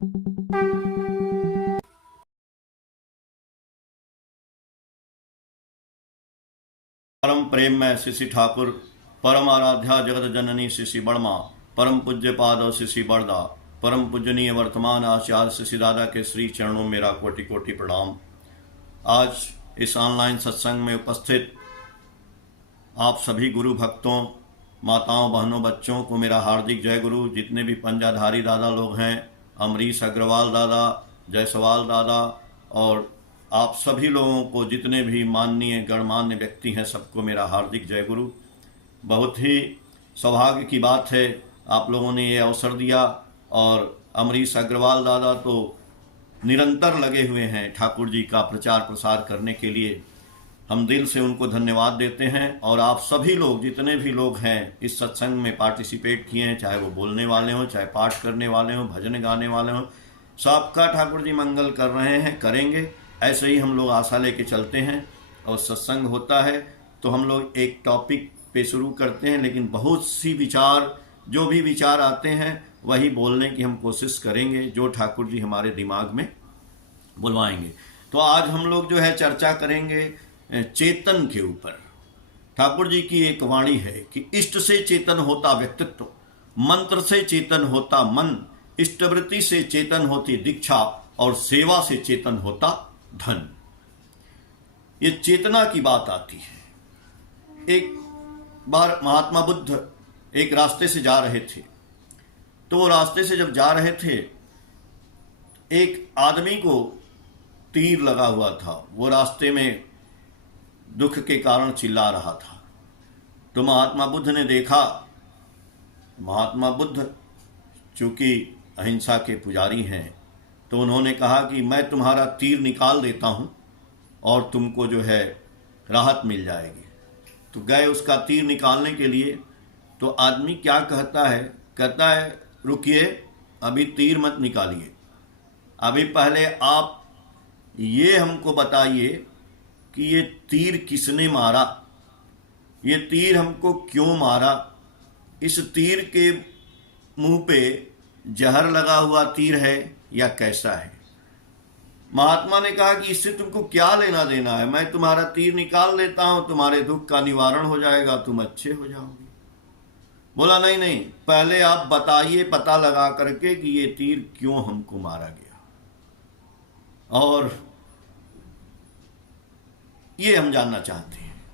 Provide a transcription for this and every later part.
परम प्रेम में शिशि ठाकुर, परम आराध्या जगत जननी शिशि बड़मा, परम पूज्य पाद शिशि बड़दा, परम पूजनीय वर्तमान आचार्य शिशि दादा के श्री चरणों में मेरा कोटि कोटि प्रणाम। आज इस ऑनलाइन सत्संग में उपस्थित आप सभी गुरु भक्तों, माताओं, बहनों, बच्चों को मेरा हार्दिक जय गुरु। जितने भी पंजाधारी दादा लोग हैं, अमरीश अग्रवाल दादा, जयसवाल दादा और आप सभी लोगों को, जितने भी माननीय गणमान्य व्यक्ति हैं, सबको मेरा हार्दिक जय गुरु। बहुत ही सौभाग्य की बात है आप लोगों ने ये अवसर दिया। और अमरीश अग्रवाल दादा तो निरंतर लगे हुए हैं ठाकुर जी का प्रचार प्रसार करने के लिए। हम दिल से उनको धन्यवाद देते हैं। और आप सभी लोग, जितने भी लोग हैं इस सत्संग में पार्टिसिपेट किए हैं, चाहे वो बोलने वाले हों, चाहे पाठ करने वाले हों, भजन गाने वाले हों, सबका ठाकुर जी मंगल कर रहे हैं, करेंगे। ऐसे ही हम लोग आशा लेके चलते हैं। और सत्संग होता है तो हम लोग एक टॉपिक पे शुरू करते हैं, लेकिन बहुत सी विचार, जो भी विचार आते हैं वही बोलने की हम कोशिश करेंगे, जो ठाकुर जी हमारे दिमाग में बुलवाएंगे। तो आज हम लोग जो है चर्चा करेंगे चेतन के ऊपर। ठाकुर जी की एक वाणी है कि इष्ट से चेतन होता व्यक्तित्व, मंत्र से चेतन होता मन, इष्टवृत्ति से चेतन होती दीक्षा और सेवा से चेतन होता धन। ये चेतना की बात आती है। एक बार महात्मा बुद्ध एक रास्ते से जा रहे थे, तो वो रास्ते से जब जा रहे थे, एक आदमी को तीर लगा हुआ था। वो रास्ते में दुख के कारण चिल्ला रहा था। तो महात्मा बुद्ध ने देखा। महात्मा बुद्ध चूंकि अहिंसा के पुजारी हैं, तो उन्होंने कहा कि मैं तुम्हारा तीर निकाल देता हूं और तुमको जो है राहत मिल जाएगी। तो गए उसका तीर निकालने के लिए। तो आदमी क्या कहता है रुकिए, अभी तीर मत निकालिए, अभी पहले आप ये हमको बताइए कि ये तीर किसने मारा, ये तीर हमको क्यों मारा, इस तीर के मुंह पे जहर लगा हुआ तीर है या कैसा है। महात्मा ने कहा कि इससे तुमको क्या लेना देना है, मैं तुम्हारा तीर निकाल देता हूं, तुम्हारे दुख का निवारण हो जाएगा, तुम अच्छे हो जाओगे। बोला नहीं, पहले आप बताइए पता लगा करके कि ये तीर क्यों हमको मारा गया। और ये हम जानना चाहते हैं।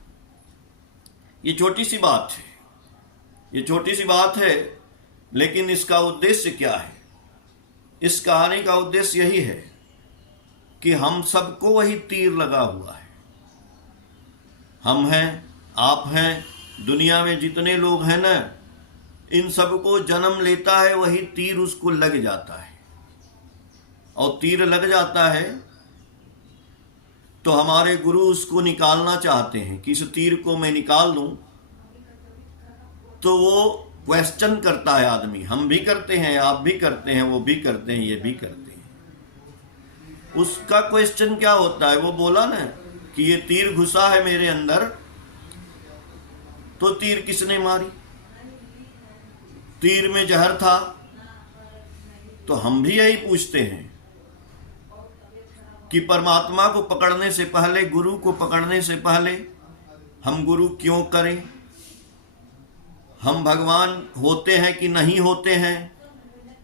ये छोटी सी बात है, ये छोटी सी बात है, लेकिन इसका उद्देश्य क्या है। इस कहानी का उद्देश्य यही है कि हम सबको वही तीर लगा हुआ है। हम हैं, आप हैं, दुनिया में जितने लोग हैं ना, इन सबको जन्म लेता है वही तीर उसको लग जाता है। और तीर लग जाता है तो हमारे गुरु उसको निकालना चाहते हैं कि इस तीर को मैं निकाल दूं। तो वो क्वेश्चन करता है आदमी। हम भी करते हैं, आप भी करते हैं, वो भी करते हैं, ये भी करते हैं। उसका क्वेश्चन क्या होता है, वो बोला ना कि ये तीर घुसा है मेरे अंदर, तो तीर किसने मारी, तीर में जहर था। तो हम भी यही पूछते हैं कि परमात्मा को पकड़ने से पहले, गुरु को पकड़ने से पहले हम गुरु क्यों करें। हम भगवान होते हैं कि नहीं होते हैं,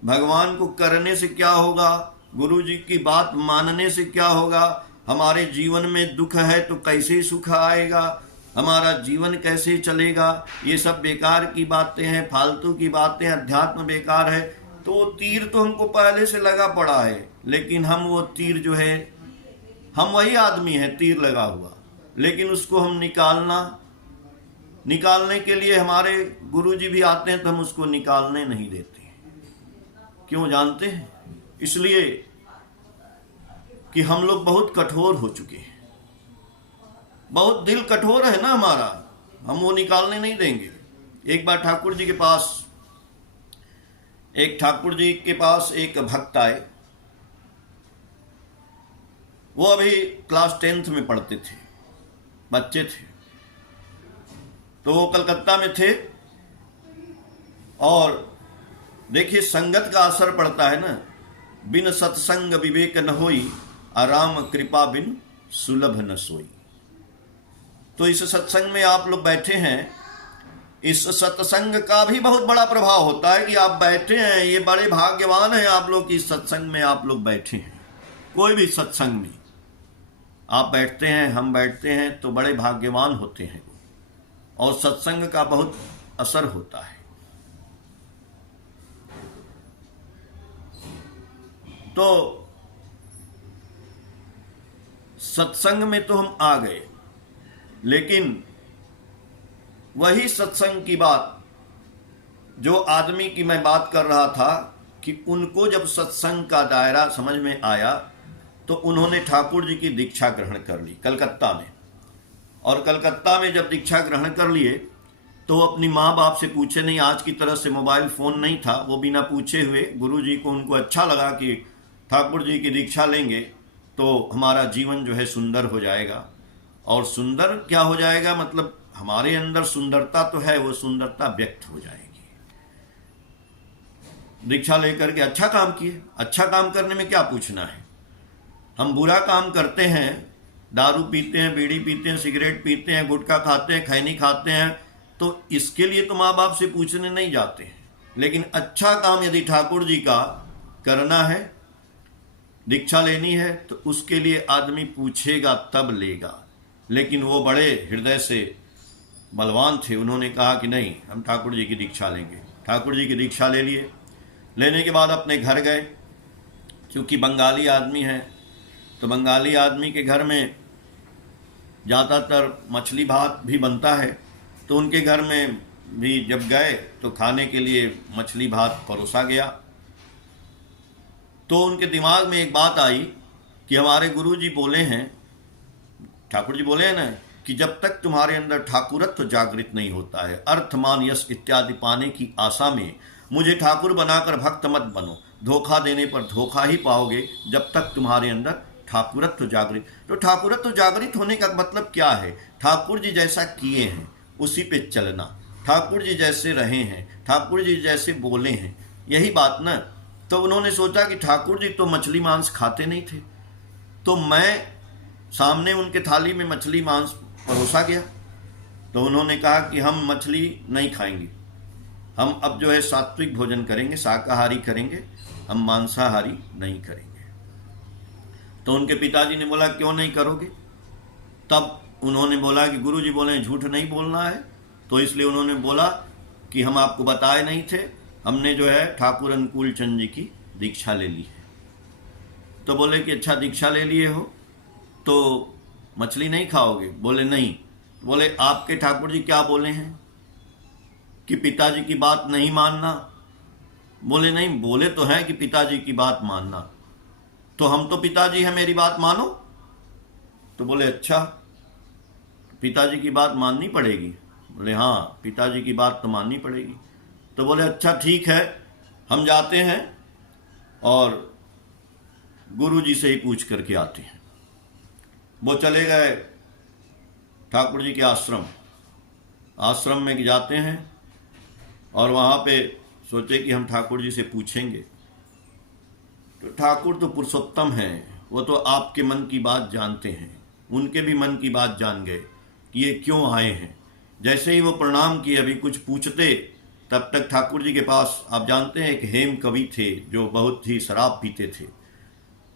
भगवान को करने से क्या होगा, गुरु जी की बात मानने से क्या होगा, हमारे जीवन में दुख है तो कैसे सुख आएगा, हमारा जीवन कैसे चलेगा। ये सब बेकार की बातें हैं, फालतू की बातें, अध्यात्म बेकार है। तो वो तीर तो हमको पहले से लगा पड़ा है, लेकिन हम वो तीर जो है, हम वही आदमी है तीर लगा हुआ, लेकिन उसको हम निकालने के लिए हमारे गुरुजी भी आते हैं, तो हम उसको निकालने नहीं देते। क्यों जानते हैं? इसलिए कि हम लोग बहुत कठोर हो चुके हैं, बहुत दिल कठोर है ना हमारा, हम वो निकालने नहीं देंगे। एक बार ठाकुर जी के पास एक भक्त आए। वो अभी क्लास 10th में पढ़ते थे, बच्चे थे। तो वो कलकत्ता में थे। और देखिए संगत का असर पड़ता है ना। बिन सत्संग विवेक न होई, आराम कृपा बिन सुलभ न सोई। तो इस सत्संग में आप लोग बैठे हैं, इस सत्संग का भी बहुत बड़ा प्रभाव होता है कि आप बैठे हैं, ये बड़े भाग्यवान हैं आप लोग, इस सत्संग में आप लोग बैठे हैं। कोई भी सत्संग में आप बैठते हैं, हम बैठते हैं, तो बड़े भाग्यवान होते हैं। और सत्संग का बहुत असर होता है। तो सत्संग में तो हम आ गए, लेकिन वही सत्संग की बात जो आदमी की मैं बात कर रहा था कि उनको जब सत्संग का दायरा समझ में आया तो उन्होंने ठाकुर जी की दीक्षा ग्रहण कर ली कलकत्ता में। और कलकत्ता में जब दीक्षा ग्रहण कर लिए तो अपनी माँ बाप से पूछे नहीं, आज की तरह से मोबाइल फ़ोन नहीं था, वो बिना पूछे हुए गुरु जी को, उनको अच्छा लगा कि ठाकुर जी की दीक्षा लेंगे तो हमारा जीवन जो है सुंदर हो जाएगा। और सुंदर क्या हो जाएगा, मतलब हमारे अंदर सुंदरता तो है, वो सुंदरता व्यक्त हो जाएगी। दीक्षा लेकर के अच्छा काम किए। अच्छा काम करने में क्या पूछना है। हम बुरा काम करते हैं, दारू पीते हैं, बीड़ी पीते हैं, सिगरेट पीते हैं, गुटखा खाते हैं, खैनी खाते हैं, तो इसके लिए तो माँ बाप से पूछने नहीं जाते हैं। लेकिन अच्छा काम यदि ठाकुर जी का करना है, दीक्षा लेनी है, तो उसके लिए आदमी पूछेगा तब लेगा। लेकिन वो बड़े हृदय से बलवान थे, उन्होंने कहा कि नहीं, हम ठाकुर जी की दीक्षा लेंगे। ठाकुर जी की दीक्षा ले लिए। लेने के बाद अपने घर गए। क्योंकि बंगाली आदमी है, तो बंगाली आदमी के घर में ज़्यादातर मछली भात भी बनता है, तो उनके घर में भी जब गए तो खाने के लिए मछली भात परोसा गया। तो उनके दिमाग में एक बात आई कि हमारे गुरु जी बोले हैं, ठाकुर जी बोले हैं ना, कि जब तक तुम्हारे अंदर ठाकुरत्व जागृत नहीं होता है, अर्थ मान यश इत्यादि पाने की आशा में मुझे ठाकुर बनाकर भक्त मत बनो, धोखा देने पर धोखा ही पाओगे जब तक तुम्हारे अंदर ठाकुरत्व जागृत। तो ठाकुरत्व जागृत होने का मतलब क्या है, ठाकुर जी जैसा किए हैं उसी पे चलना, ठाकुर जी जैसे रहे हैं, ठाकुर जी जैसे बोले हैं, यही बात ना। तो उन्होंने सोचा कि ठाकुर जी तो मछली मांस खाते नहीं थे, तो मैं सामने उनके थाली में मछली मांस परोसा गया, तो उन्होंने कहा कि हम मछली नहीं खाएंगे, हम अब जो है सात्विक भोजन करेंगे, शाकाहारी करेंगे, हम मांसाहारी नहीं करेंगे। तो उनके पिताजी ने बोला क्यों नहीं करोगे। तब उन्होंने बोला कि गुरु जी बोले झूठ नहीं बोलना है, तो इसलिए उन्होंने बोला कि हम आपको बताए नहीं थे, हमने जो है ठाकुर अनुकूल चंद जी की दीक्षा ले ली है। तो बोले कि अच्छा दीक्षा ले लिए हो तो मछली नहीं खाओगे। बोले नहीं। बोले आपके ठाकुर जी क्या बोले हैं कि पिताजी की बात नहीं मानना। बोले नहीं, बोले तो हैं कि पिताजी की बात मानना। तो हम तो पिताजी हैं, मेरी बात मानो। तो बोले अच्छा पिताजी की बात माननी पड़ेगी। बोले हाँ पिताजी की बात तो माननी पड़ेगी। तो बोले अच्छा ठीक है, हम जाते हैं और गुरु जी से ही पूछ करके आते हैं। वो चले गए ठाकुर जी के आश्रम में जाते हैं और वहाँ पे सोचे कि हम ठाकुर जी से पूछेंगे। तो ठाकुर तो पुरुषोत्तम हैं, वो तो आपके मन की बात जानते हैं, उनके भी मन की बात जान गए कि ये क्यों आए हैं। जैसे ही वो प्रणाम किए, अभी कुछ पूछते, तब तक ठाकुर जी के पास, आप जानते हैं, एक हेम कवि थे जो बहुत ही शराब पीते थे,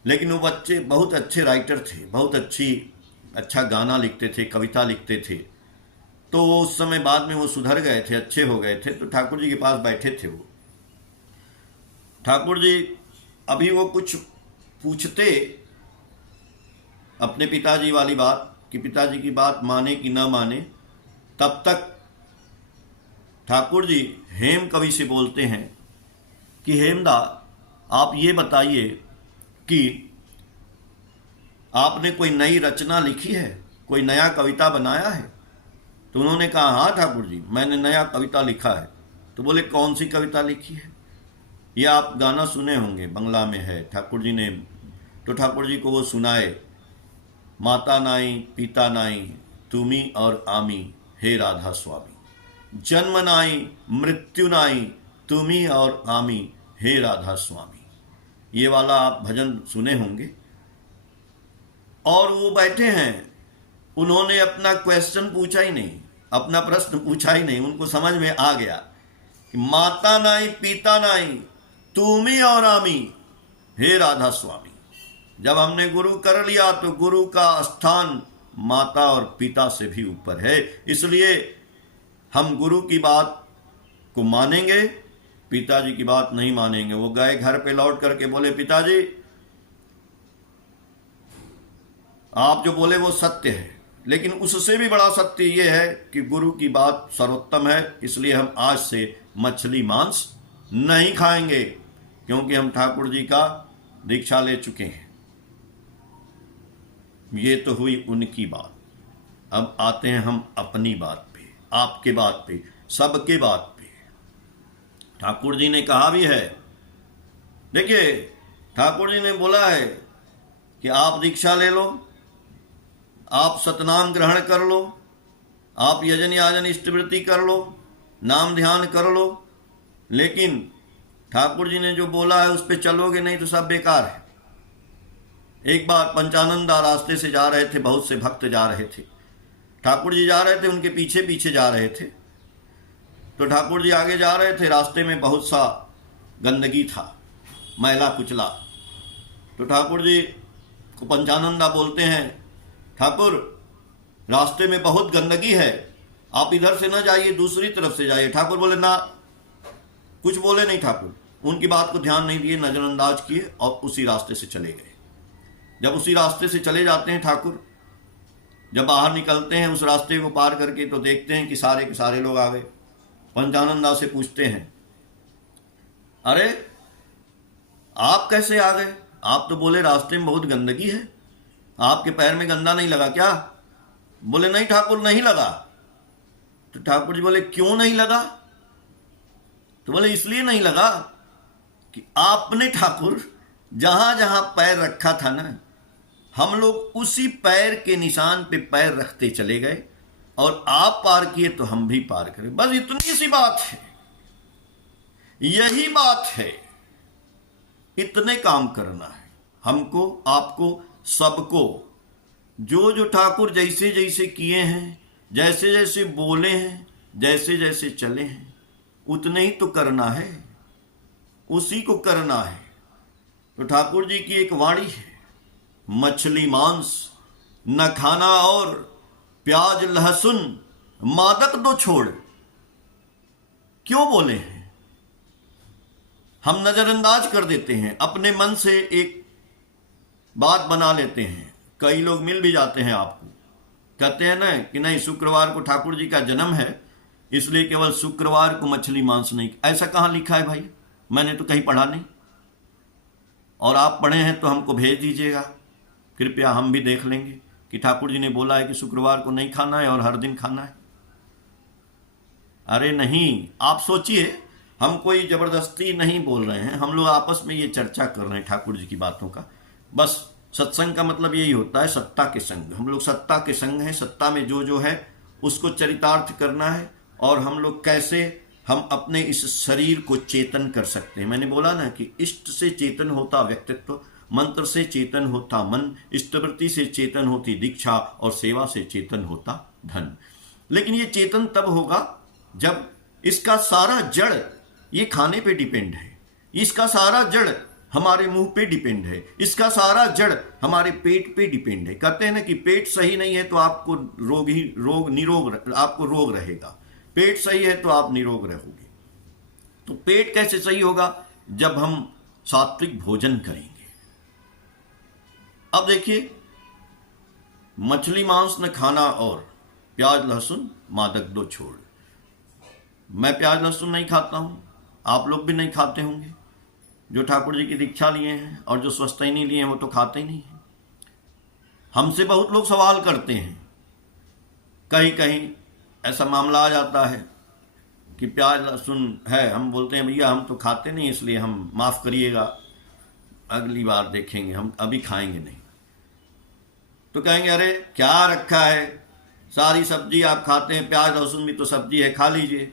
लेकिन वो बच्चे बहुत अच्छे राइटर थे, बहुत अच्छा गाना लिखते थे, कविता लिखते थे। तो वो उस समय बाद में वो सुधर गए थे, अच्छे हो गए थे। तो ठाकुर जी के पास बैठे थे वो। ठाकुर जी अभी वो कुछ पूछते अपने पिताजी वाली बात कि पिताजी की बात माने कि ना माने, तब तक ठाकुर जी हेम कवि से बोलते हैं कि हेमदा आप ये बताइए कि आपने कोई नई रचना लिखी है, कोई नया कविता बनाया है। तो उन्होंने कहा हाँ ठाकुर जी मैंने नया कविता लिखा है। तो बोले कौन सी कविता लिखी है। ये आप गाना सुने होंगे, बंगला में है। ठाकुर जी ने, तो ठाकुर जी को वो सुनाए, माता नाई पिता नाई तुमी और आमी हे राधा स्वामी, जन्म नाई मृत्यु नाई तुमी और आमी हे राधा स्वामी। ये वाला आप भजन सुने होंगे। और वो बैठे हैं, उन्होंने अपना क्वेश्चन पूछा ही नहीं, अपना प्रश्न पूछा ही नहीं। उनको समझ में आ गया कि माता नाई पिता नाई तुमी और आमी, हे राधा स्वामी। जब हमने गुरु कर लिया तो गुरु का स्थान माता और पिता से भी ऊपर है, इसलिए हम गुरु की बात को मानेंगे, पिताजी की बात नहीं मानेंगे। वो गए घर पे, लौट करके बोले, पिताजी आप जो बोले वो सत्य है, लेकिन उससे भी बड़ा सत्य ये है कि गुरु की बात सर्वोत्तम है, इसलिए हम आज से मछली मांस नहीं खाएंगे, क्योंकि हम ठाकुर जी का दीक्षा ले चुके हैं। ये तो हुई उनकी बात। अब आते हैं हम अपनी बात पे, आपके बात पे, सबके बात पे। ठाकुर जी ने कहा भी है, देखिए ठाकुर जी ने बोला है कि आप दीक्षा ले लो, आप सतनाम ग्रहण कर लो, आप यजन याजन इष्टवृत्ति कर लो, नाम ध्यान कर लो, लेकिन ठाकुर जी ने जो बोला है उस पर चलोगे नहीं तो सब बेकार है। एक बार पंचानंदा रास्ते से जा रहे थे, बहुत से भक्त जा रहे थे, ठाकुर जी जा रहे थे, उनके पीछे पीछे जा रहे थे। तो ठाकुर जी आगे जा रहे थे, रास्ते में बहुत सा गंदगी था, मैला कुचला। तो ठाकुर जी को पंचानंदा बोलते हैं, ठाकुर रास्ते में बहुत गंदगी है, आप इधर से ना जाइए, दूसरी तरफ से जाइए। ठाकुर बोले ना, कुछ बोले नहीं ठाकुर, उनकी बात को ध्यान नहीं दिए, नजरअंदाज किए और उसी रास्ते से चले गए। जब उसी रास्ते से चले जाते हैं ठाकुर, जब बाहर निकलते हैं उस रास्ते को पार करके, तो देखते हैं कि सारे के सारे लोग आ गए। पंचानंदा से पूछते हैं, अरे आप कैसे आ गए? आप तो बोले रास्ते में बहुत गंदगी है, आपके पैर में गंदा नहीं लगा क्या? बोले नहीं ठाकुर, नहीं लगा। तो ठाकुर जी बोले, क्यों नहीं लगा? तो बोले इसलिए नहीं लगा कि आपने ठाकुर जहां जहां पैर रखा था ना, हम लोग उसी पैर के निशान पे पैर रखते चले गए, और आप पार किए तो हम भी पार करें। बस इतनी सी बात है, यही बात है, इतने काम करना है हमको, आपको, सबको। जो जो ठाकुर जैसे जैसे किए हैं, जैसे जैसे बोले हैं, जैसे जैसे चले हैं, उतने ही तो करना है, उसी को करना है। तो ठाकुर जी की एक वाणी है, मछली मांस न खाना और प्याज लहसुन मादक दो छोड़। क्यों बोले हैं? हम नजरअंदाज कर देते हैं, अपने मन से एक बात बना लेते हैं। कई लोग मिल भी जाते हैं आपको, कहते हैं ना कि नहीं शुक्रवार को ठाकुर जी का जन्म है, इसलिए केवल शुक्रवार को मछली मांस नहीं। ऐसा कहाँ लिखा है भाई? मैंने तो कहीं पढ़ा नहीं, और आप पढ़े हैं तो हमको भेज दीजिएगा, कृपया हम भी देख लेंगे कि ठाकुर जी ने बोला है कि शुक्रवार को नहीं खाना है और हर दिन खाना है। अरे नहीं, आप सोचिए, हम कोई जबरदस्ती नहीं बोल रहे हैं, हम लोग आपस में ये चर्चा कर रहे हैं ठाकुर जी की बातों का। बस सत्संग का मतलब यही होता है, सत्ता के संग। हम लोग सत्ता के संग हैं, सत्ता में जो जो है उसको चरितार्थ करना है, और हम लोग कैसे हम अपने इस शरीर को चेतन कर सकते हैं। मैंने बोला ना कि इष्ट से चेतन होता व्यक्तित्व, मंत्र से चेतन होता मन, इष्टवृत्ति से चेतन होती दीक्षा, और सेवा से चेतन होता धन। लेकिन ये चेतन तब होगा जब इसका सारा जड़ ये खाने पे डिपेंड है, इसका सारा जड़ हमारे मुंह पे डिपेंड है, इसका सारा जड़ हमारे पेट पे डिपेंड है। कहते हैं ना कि पेट सही नहीं है तो आपको आपको रोग रहेगा, पेट सही है तो आप निरोग रहोगे। तो पेट कैसे सही होगा? जब हम सात्विक भोजन करेंगे। अब देखिए, मछली मांस न खाना और प्याज लहसुन मादक दो छोड़। मैं प्याज लहसुन नहीं खाता हूं, आप लोग भी नहीं खाते होंगे। जो ठाकुर जी की दीक्षा लिए हैं और जो स्वस्थैनी लिए हैं वो तो खाते ही नहीं हैं। हमसे बहुत लोग सवाल करते हैं, कहीं कहीं ऐसा मामला आ जाता है कि प्याज लहसुन है, हम बोलते हैं भैया हम तो खाते नहीं, इसलिए हम माफ़ करिएगा, अगली बार देखेंगे, हम अभी खाएंगे नहीं। तो कहेंगे अरे क्या रखा है, सारी सब्जी आप खाते हैं, प्याज लहसुन भी तो सब्जी है, खा लीजिए।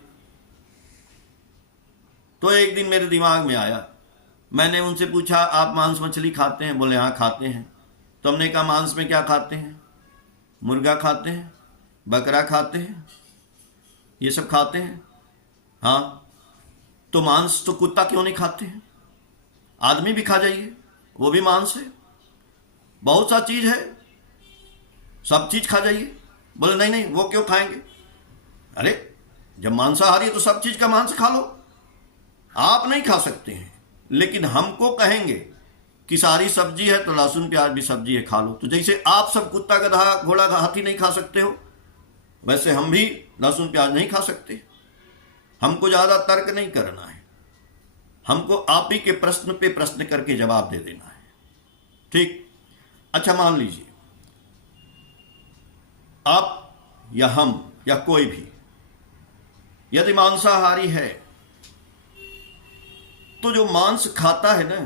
तो एक दिन मेरे दिमाग में आया मैंने उनसे पूछा आप मांस मछली खाते हैं? बोले हाँ खाते हैं। तो हमने कहा मांस में क्या खाते हैं? मुर्गा खाते हैं, बकरा खाते हैं, ये सब खाते हैं। हाँ, तो मांस तो कुत्ता क्यों नहीं खाते हैं? आदमी भी खा जाइए, वो भी मांस है, बहुत सा चीज है, सब चीज खा जाइए। बोले नहीं नहीं वो क्यों खाएंगे? अरे जब मांसाहारी है तो सब चीज का मांस खा लो। आप नहीं खा सकते हैं, लेकिन हमको कहेंगे कि सारी सब्जी है तो लहसुन प्याज भी सब्जी है, खा लो। तो जैसे आप सब कुत्ता गधा घोड़ा हाथी नहीं खा सकते हो, वैसे हम भी लहसुन प्याज नहीं खा सकते। हमको ज्यादा तर्क नहीं करना है, हमको आप ही के प्रश्न पे प्रश्न करके जवाब दे देना है। ठीक, अच्छा मान लीजिए आप या हम या कोई भी यदि मांसाहारी है, तो जो मांस खाता है ना,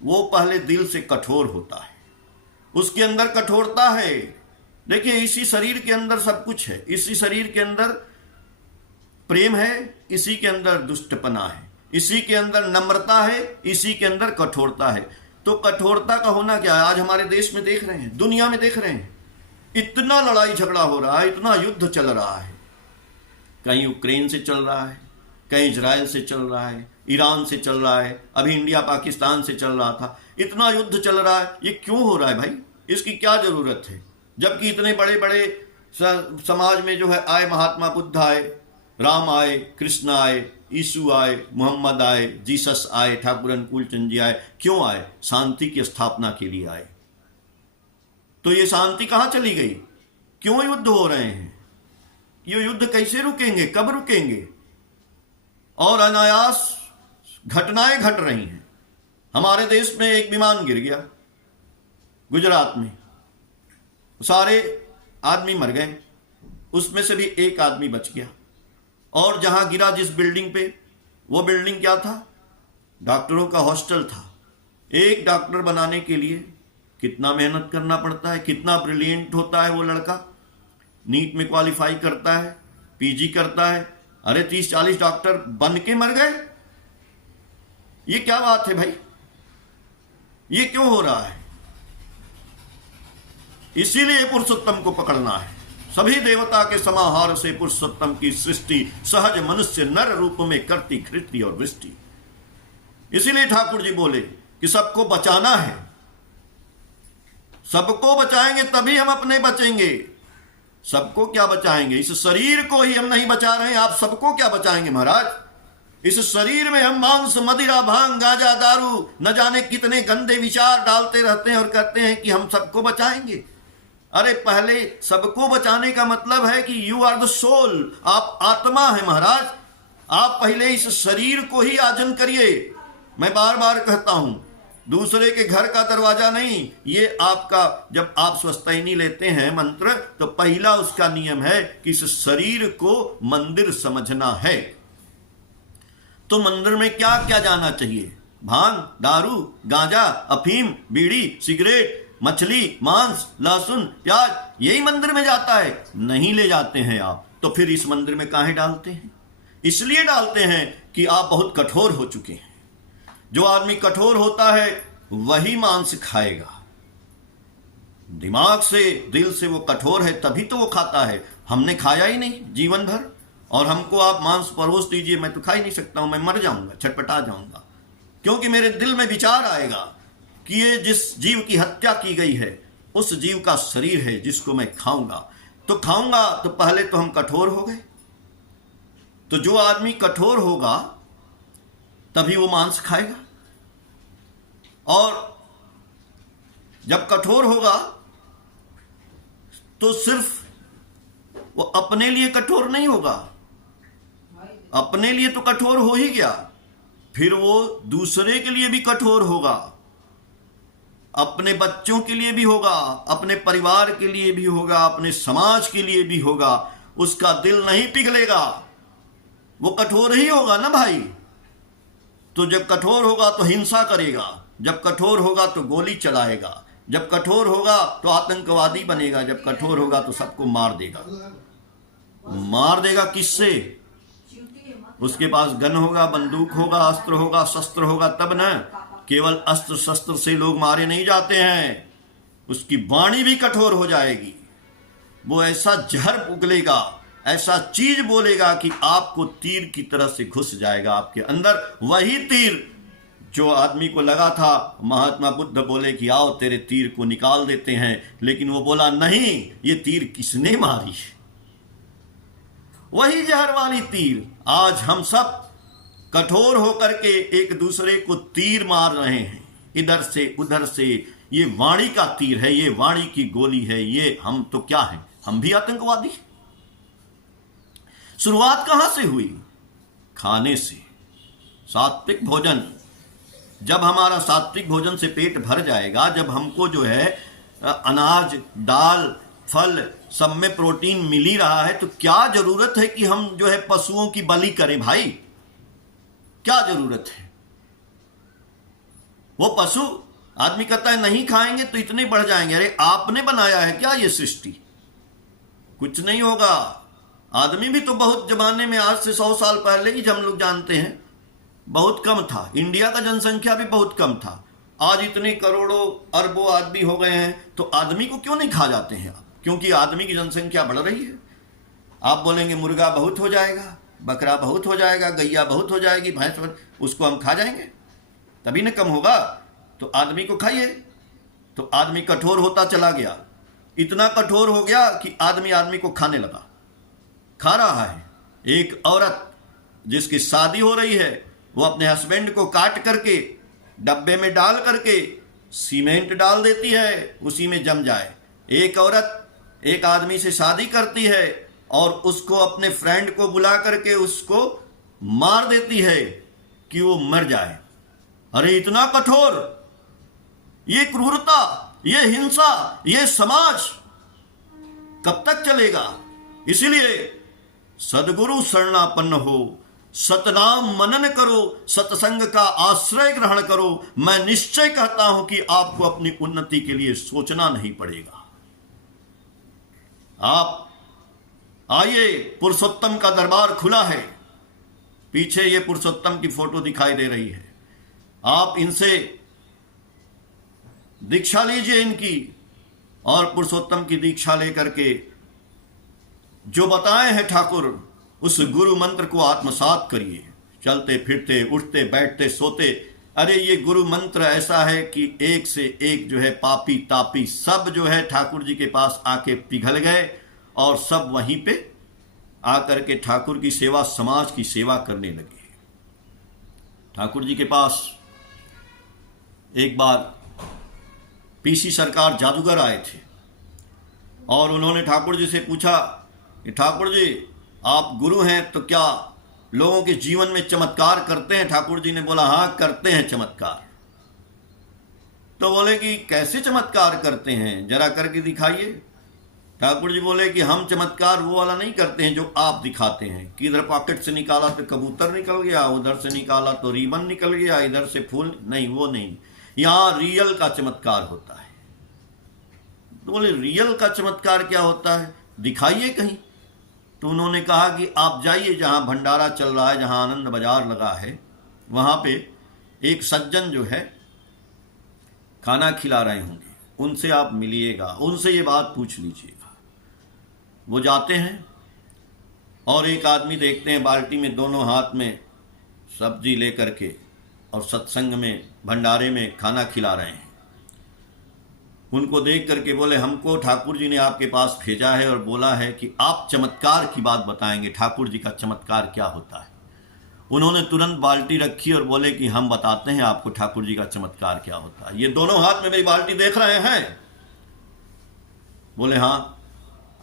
वो पहले दिल से कठोर होता है, उसके अंदर कठोरता है। देखिए इसी शरीर के अंदर सब कुछ है, इसी शरीर के अंदर प्रेम है, इसी के अंदर दुष्टपना है, इसी के अंदर नम्रता है, इसी के अंदर कठोरता है। तो कठोरता का होना क्या है? आज हमारे देश में देख रहे हैं, दुनिया में देख रहे हैं, इतना लड़ाई झगड़ा हो रहा है, इतना युद्ध चल रहा है। कहीं यूक्रेन से चल रहा है, कहीं इजराइल से चल रहा है, ईरान से चल रहा है, अभी इंडिया पाकिस्तान से चल रहा था। इतना युद्ध चल रहा है, ये क्यों हो रहा है भाई? इसकी क्या जरूरत है? जबकि इतने बड़े बड़े समाज में जो है आए, महात्मा बुद्ध आए, राम आए, कृष्ण आए, यीशु आए, मोहम्मद आए, जीसस आए, ठाकुर अनुकूल चंद जी आए। क्यों आए? शांति की स्थापना के लिए आए। तो ये शांति कहां चली गई? क्यों युद्ध हो रहे हैं? ये युद्ध कैसे रुकेंगे? कब रुकेंगे? और अनायास घटनाएं घट रही हैं। हमारे देश में एक विमान गिर गया गुजरात में, सारे आदमी मर गए, उसमें से भी एक आदमी बच गया। और जहां गिरा जिस बिल्डिंग पे, वो बिल्डिंग क्या था? डॉक्टरों का हॉस्टल था। एक डॉक्टर बनाने के लिए कितना मेहनत करना पड़ता है, कितना ब्रिलियंट होता है वो लड़का। नीट में क्वालिफाई करता है, पीजी करता है, अरे 30-40 डॉक्टर बन के मर गए। ये क्या बात है भाई? ये क्यों हो रहा है? इसीलिए पुरुषोत्तम को पकड़ना है। सभी देवता के समाहार से पुरुषोत्तम की सृष्टि सहज मनुष्य नर रूप में करती कृति और वृष्टि। इसीलिए ठाकुर जी बोले कि सबको बचाना है, सबको बचाएंगे तभी हम अपने बचेंगे। सबको क्या बचाएंगे? इस शरीर को ही हम नहीं बचा रहे हैं, आप सबको क्या बचाएंगे महाराज? इस शरीर में हम मांस, मदिरा, भांग, गांजा, दारू, न जाने कितने गंदे विचार डालते रहते हैं और कहते हैं कि हम सबको बचाएंगे। अरे पहले सबको बचाने का मतलब है कि यू आर द सोल, आप आत्मा है महाराज। आप पहले इस शरीर को ही आजन करिए। मैं बार बार कहता हूं, दूसरे के घर का दरवाजा नहीं, ये आपका। जब आप स्वस्तैनी लेते हैं मंत्र, तो पहला उसका नियम है कि इस शरीर को मंदिर समझना है। तो मंदिर में क्या क्या जाना चाहिए? भांग, दारू, गांजा, अफीम, बीड़ी, सिगरेट, मछली, मांस, लहसुन, प्याज, यही मंदिर में जाता है। नहीं ले जाते हैं आप, तो फिर इस मंदिर में काहे डालते हैं? इसलिए डालते हैं कि आप बहुत कठोर हो चुके हैं। जो आदमी कठोर होता है वही मांस खाएगा। दिमाग से, दिल से वो कठोर है, तभी तो वो खाता है। हमने खाया ही नहीं जीवन भर, और हमको आप मांस परोस दीजिए, मैं तो खा ही नहीं सकता हूं, मैं मर जाऊंगा, छटपटा जाऊंगा। क्योंकि मेरे दिल में विचार आएगा कि ये जिस जीव की हत्या की गई है, उस जीव का शरीर है जिसको मैं खाऊंगा। तो खाऊंगा तो पहले तो हम कठोर हो गए। तो जो आदमी कठोर होगा तभी वो मांस खाएगा। और जब कठोर होगा तो सिर्फ वो अपने लिए कठोर नहीं होगा, अपने लिए तो कठोर हो ही गया, फिर वो दूसरे के लिए भी कठोर होगा, अपने बच्चों के लिए भी होगा, अपने परिवार के लिए भी होगा, अपने समाज के लिए भी होगा। उसका दिल नहीं पिघलेगा, वो कठोर ही होगा ना भाई। तो जब कठोर होगा तो हिंसा करेगा, जब कठोर होगा तो गोली चलाएगा, जब कठोर होगा तो आतंकवादी बनेगा, जब कठोर होगा तो सबको मार देगा। मार देगा किससे? उसके पास गन होगा, बंदूक होगा, अस्त्र होगा, शस्त्र होगा, तब न। केवल अस्त्र शस्त्र से लोग मारे नहीं जाते हैं, उसकी वाणी भी कठोर हो जाएगी। वो ऐसा जहर उगलेगा, ऐसा चीज बोलेगा कि आपको तीर की तरह से घुस जाएगा आपके अंदर। वही तीर जो आदमी को लगा था, महात्मा बुद्ध बोले कि आओ तेरे तीर को निकाल देते हैं, लेकिन वो बोला नहीं, ये तीर किसने मारी? वही जहर वाली तीर। आज हम सब कठोर होकर के एक दूसरे को तीर मार रहे हैं, इधर से उधर से। ये वाणी का तीर है, ये वाणी की गोली है। ये हम तो क्या हैं? हम भी आतंकवादी। शुरुआत कहां से हुई? खाने से। सात्विक भोजन। जब हमारा सात्विक भोजन से पेट भर जाएगा, जब हमको जो है अनाज, दाल, फल सब में प्रोटीन मिल ही रहा है, तो क्या जरूरत है कि हम जो है पशुओं की बलि करें? भाई क्या जरूरत है? वो पशु, आदमी कहता है नहीं खाएंगे तो इतने बढ़ जाएंगे। अरे आपने बनाया है क्या ये सृष्टि? कुछ नहीं होगा। आदमी भी तो बहुत जमाने में, आज से 100 साल पहले ही हम लोग जानते हैं, बहुत कम था। इंडिया का जनसंख्या भी बहुत कम था। आज इतने करोड़ों अरबों आदमी हो गए हैं, तो आदमी को क्यों नहीं खा जाते हैं आप? क्योंकि आदमी की जनसंख्या बढ़ रही है। आप बोलेंगे मुर्गा बहुत हो जाएगा, बकरा बहुत हो जाएगा, गैया बहुत हो जाएगी, भैंस, उसको हम खा जाएंगे, तभी न कम होगा। तो आदमी को खाइए। तो आदमी कठोर होता चला गया, इतना कठोर हो गया कि आदमी आदमी को खाने लगा, खा रहा है। एक औरत जिसकी शादी हो रही है, वो अपने हस्बैंड को काट करके डब्बे में डाल करके सीमेंट डाल देती है, उसी में जम जाए। एक औरत एक आदमी से शादी करती है और उसको अपने फ्रेंड को बुला करके उसको मार देती है कि वो मर जाए। अरे इतना कठोर, ये क्रूरता, ये हिंसा, ये समाज कब तक चलेगा? इसीलिए सद्गुरु शरणापन्न हो, सतनाम मनन करो, सत्संग का आश्रय ग्रहण करो। मैं निश्चय कहता हूं कि आपको अपनी उन्नति के लिए सोचना नहीं पड़ेगा। आप आइए, पुरुषोत्तम का दरबार खुला है। पीछे ये पुरुषोत्तम की फोटो दिखाई दे रही है। आप इनसे दीक्षा लीजिए इनकी, और पुरुषोत्तम की दीक्षा लेकर के जो बताए हैं ठाकुर, उस गुरु मंत्र को आत्मसात करिए। चलते फिरते, उठते बैठते, सोते। अरे ये गुरु मंत्र ऐसा है कि एक से एक जो है पापी तापी सब जो है ठाकुर जी के पास आके पिघल गए, और सब वहीं पे आकर के ठाकुर की सेवा, समाज की सेवा करने लगे। ठाकुर जी के पास एक बार पीसी सरकार जादूगर आए थे, और उन्होंने ठाकुर जी से पूछा कि ठाकुर जी आप गुरु हैं तो क्या लोगों के जीवन में चमत्कार करते हैं? ठाकुर जी ने बोला हाँ करते हैं चमत्कार। तो बोले कि कैसे चमत्कार करते हैं, जरा करके दिखाइए। ठाकुर जी बोले कि हम चमत्कार वो वाला नहीं करते हैं जो आप दिखाते हैं कि इधर पॉकेट से निकाला तो कबूतर निकल गया, उधर से निकाला तो रिबन निकल गया, इधर से फूल, नहीं वो नहीं। यहां रियल का चमत्कार होता है। तो बोले रियल का चमत्कार क्या होता है, दिखाइए कहीं। तो उन्होंने कहा कि आप जाइए जहां भंडारा चल रहा है, जहां आनंद बाजार लगा है, वहां पे एक सज्जन जो है खाना खिला रहे होंगे, उनसे आप मिलिएगा, उनसे ये बात पूछ लीजिएगा। वो जाते हैं और एक आदमी देखते हैं बाल्टी में दोनों हाथ में सब्जी लेकर के, और सत्संग में भंडारे में खाना खिला रहे हैं। उनको देख करके बोले हमको ठाकुर जी ने आपके पास भेजा है और बोला है कि आप चमत्कार की बात बताएंगे, ठाकुर जी का चमत्कार क्या होता है। उन्होंने तुरंत बाल्टी रखी और बोले कि हम बताते हैं आपको ठाकुर जी का चमत्कार क्या होता है। ये दोनों हाथ में मेरी बाल्टी देख रहे हैं? बोले हाँ।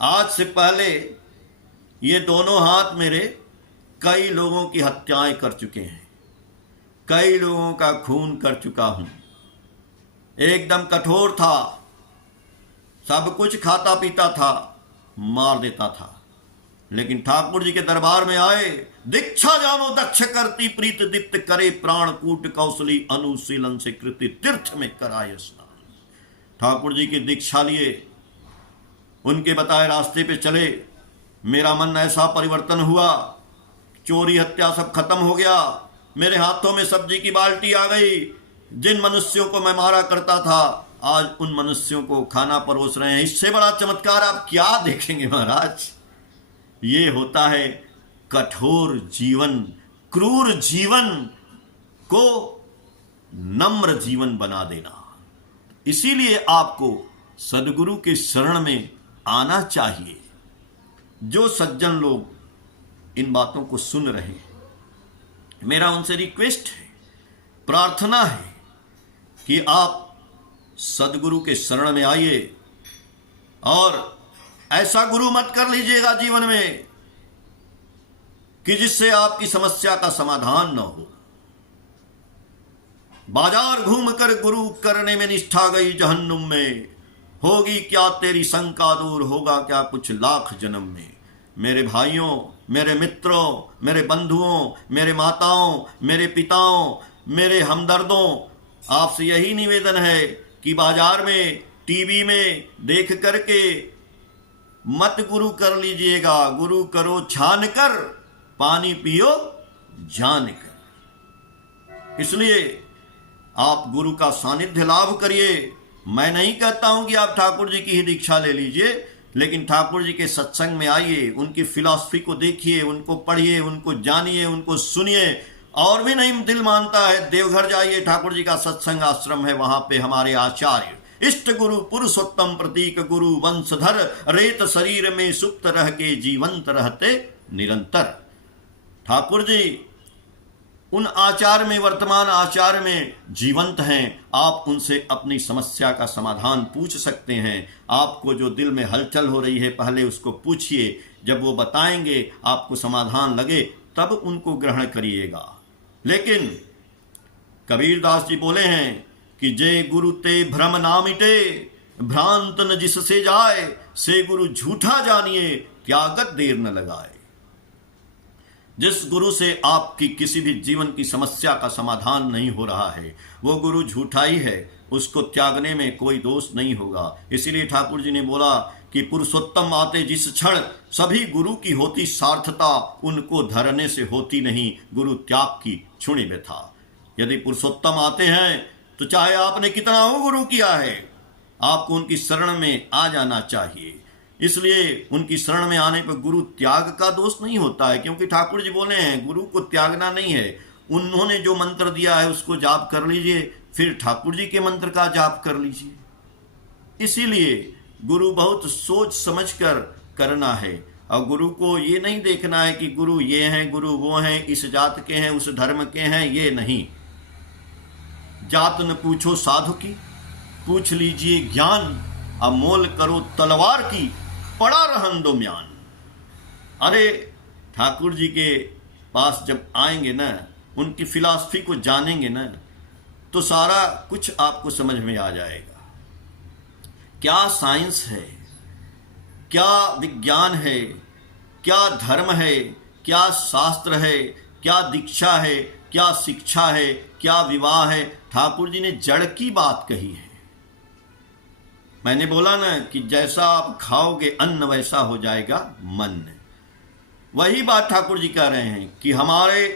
आज से पहले ये दोनों हाथ मेरे कई लोगों की हत्याएं कर चुके हैं, कई लोगों का खून कर चुका हूं। एकदम कठोर था, सब कुछ खाता पीता था, मार देता था, लेकिन ठाकुर जी के दरबार में आए, दीक्षा जानो दक्ष करती प्रीत दीप्त करे प्राण कूट कौशली अनुशीलन से कृति तीर्थ में कराए स्नान। ठाकुर जी की दीक्षा लिए, उनके बताए रास्ते पे चले, मेरा मन ऐसा परिवर्तन हुआ, चोरी हत्या सब खत्म हो गया, मेरे हाथों में सब्जी की बाल्टी आ गई, जिन मनुष्यों को मैं मारा करता था आज उन मनुष्यों को खाना परोस रहे हैं। इससे बड़ा चमत्कार आप क्या देखेंगे महाराज। ये होता है कठोर जीवन, क्रूर जीवन को नम्र जीवन बना देना। इसीलिए आपको सदगुरु के शरण में आना चाहिए। जो सज्जन लोग इन बातों को सुन रहे हैं, मेरा उनसे रिक्वेस्ट है, प्रार्थना है कि आप सदगुरु के शरण में आइए और ऐसा गुरु मत कर लीजिएगा जीवन में कि जिससे आपकी समस्या का समाधान न हो। बाजार घूम कर गुरु करने में निष्ठा गई जहन्नुम में, होगी क्या तेरी शंका दूर, होगा क्या कुछ लाख जन्म में। मेरे भाइयों, मेरे मित्रों, मेरे बंधुओं, मेरे माताओं, मेरे पिताओं, मेरे हमदर्दों, आपसे यही निवेदन है कि बाजार में, टीवी में देख करके मत गुरु कर लीजिएगा। गुरु करो छान कर, पानी पियो जान कर। इसलिए आप गुरु का सानिध्य लाभ करिए। मैं नहीं कहता हूं कि आप ठाकुर जी की ही दीक्षा ले लीजिए, लेकिन ठाकुर जी के सत्संग में आइए, उनकी फिलॉसफी को देखिए, उनको पढ़िए, उनको जानिए, उनको सुनिए। और भी नहीं दिल मानता है, देवघर जाइए, ठाकुर जी का सत्संग आश्रम है, वहां पे हमारे आचार्य इष्ट गुरु पुरुषोत्तम प्रतीक गुरु वंशधर, रेत शरीर में सुप्त रह के जीवंत रहते निरंतर। ठाकुर जी उन आचार में, वर्तमान आचार में जीवंत हैं। आप उनसे अपनी समस्या का समाधान पूछ सकते हैं। आपको जो दिल में हलचल हो रही है पहले उसको पूछिए, जब वो बताएंगे आपको समाधान लगे तब उनको ग्रहण करिएगा। लेकिन कबीरदास जी बोले हैं कि जय गुरु ते भ्रम ना मिटे, भ्रांत न जिससे जाए, से गुरु झूठा जानिए, त्यागत देर न लगाए। जिस गुरु से आपकी किसी भी जीवन की समस्या का समाधान नहीं हो रहा है वो गुरु झूठा ही है, उसको त्यागने में कोई दोष नहीं होगा। इसीलिए ठाकुर जी ने बोला कि पुरुषोत्तम आते जिस क्षण, सभी गुरु की होती सार्थता, उनको धरने से होती नहीं, गुरु त्याग की छुणी में था। यदि पुरुषोत्तम आते हैं तो चाहे आपने कितना हो गुरु किया है, आपको उनकी शरण में आ जाना चाहिए। इसलिए उनकी शरण में आने पर गुरु त्याग का दोष नहीं होता है, क्योंकि ठाकुर जी बोले हैं गुरु को त्यागना नहीं है। उन्होंने जो मंत्र दिया है उसको जाप कर लीजिए, फिर ठाकुर जी के मंत्र का जाप कर लीजिए। इसीलिए गुरु बहुत सोच समझकर करना है, और गुरु को ये नहीं देखना है कि गुरु ये हैं, गुरु वो हैं, इस जात के हैं, उस धर्म के हैं, ये नहीं। जात न पूछो साधु की, पूछ लीजिए ज्ञान, अमोल करो तलवार की, पड़ा रहन दो म्यान। अरे ठाकुर जी के पास जब आएंगे ना, उनकी फिलॉसफी को जानेंगे ना, तो सारा कुछ आपको समझ में आ जाएगा। क्या साइंस है, क्या विज्ञान है, क्या धर्म है, क्या शास्त्र है, क्या दीक्षा है, क्या शिक्षा है, क्या विवाह है। ठाकुर जी ने जड़ की बात कही है। मैंने बोला ना कि जैसा आप खाओगे अन्न वैसा हो जाएगा मन। वही बात ठाकुर जी कह रहे हैं कि हमारे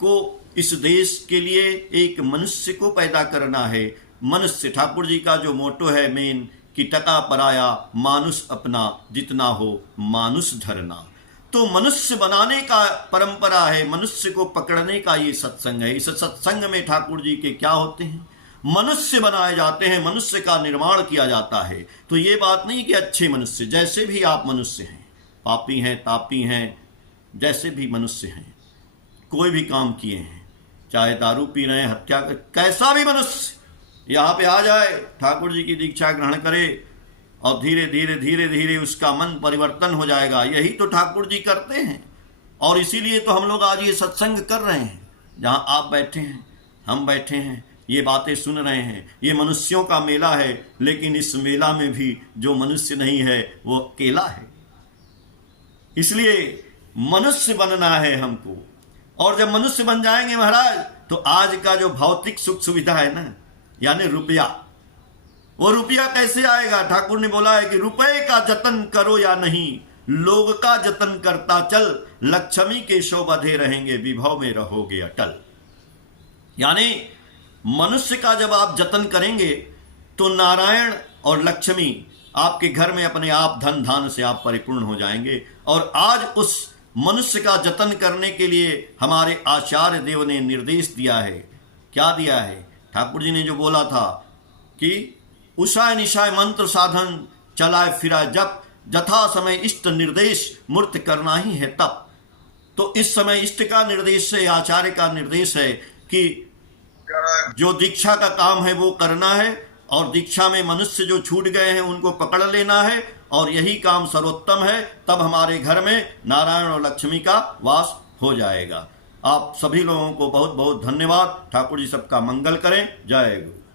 को इस देश के लिए एक मनुष्य को पैदा करना है। मनुष्य, ठाकुर जी का जो मोटो है मेन, कि टका पराया मानुष अपना, जितना हो मानुष धरना। तो मनुष्य बनाने का परंपरा है, मनुष्य को पकड़ने का ये सत्संग है। इस सत्संग में ठाकुर जी के क्या होते हैं, मनुष्य बनाए जाते हैं, मनुष्य का निर्माण किया जाता है। तो ये बात नहीं कि अच्छे मनुष्य, जैसे भी आप मनुष्य हैं, पापी हैं, तापी हैं, जैसे भी मनुष्य हैं, कोई भी काम किए हैं, चाहे दारू पी रहे हैं, हत्या कर, कैसा भी मनुष्य यहाँ पे आ जाए, ठाकुर जी की दीक्षा ग्रहण करे और धीरे धीरे धीरे धीरे उसका मन परिवर्तन हो जाएगा। यही तो ठाकुर जी करते हैं। और इसीलिए तो हम लोग आज ये सत्संग कर रहे हैं, जहाँ आप बैठे हैं, हम बैठे हैं, ये बातें सुन रहे हैं। ये मनुष्यों का मेला है, लेकिन इस मेला में भी जो मनुष्य नहीं है वो अकेला है। इसलिए मनुष्य बनना है हमको। और जब मनुष्य बन जाएंगे महाराज, तो आज का जो भौतिक सुख सुविधा है ना, यानी रुपया, वो रुपया कैसे आएगा। ठाकुर ने बोला है कि रुपए का जतन करो या नहीं, लोग का जतन करता चल, लक्ष्मी के शो बधे रहेंगे, विभव में रहोगे अटल। यानी मनुष्य का जब आप जतन करेंगे तो नारायण और लक्ष्मी आपके घर में अपने आप धन धान से आप परिपूर्ण हो जाएंगे। और आज उस मनुष्य का जतन करने के लिए हमारे आचार्य देव ने निर्देश दिया है। क्या दिया है? ठाकुर जी ने जो बोला था कि उषाय निशाय मंत्र साधन चलाए फिराए जप, जथा समय इष्ट निर्देश मूर्त करना ही है तप। तो इस समय इष्ट का निर्देश है, आचार्य का निर्देश है कि जो दीक्षा का काम है वो करना है, और दीक्षा में मनुष्य जो छूट गए हैं उनको पकड़ लेना है, और यही काम सर्वोत्तम है। तब हमारे घर में नारायण और लक्ष्मी का वास हो जाएगा। आप सभी लोगों को बहुत बहुत धन्यवाद। ठाकुर जी सबका मंगल करें। जय गुरु।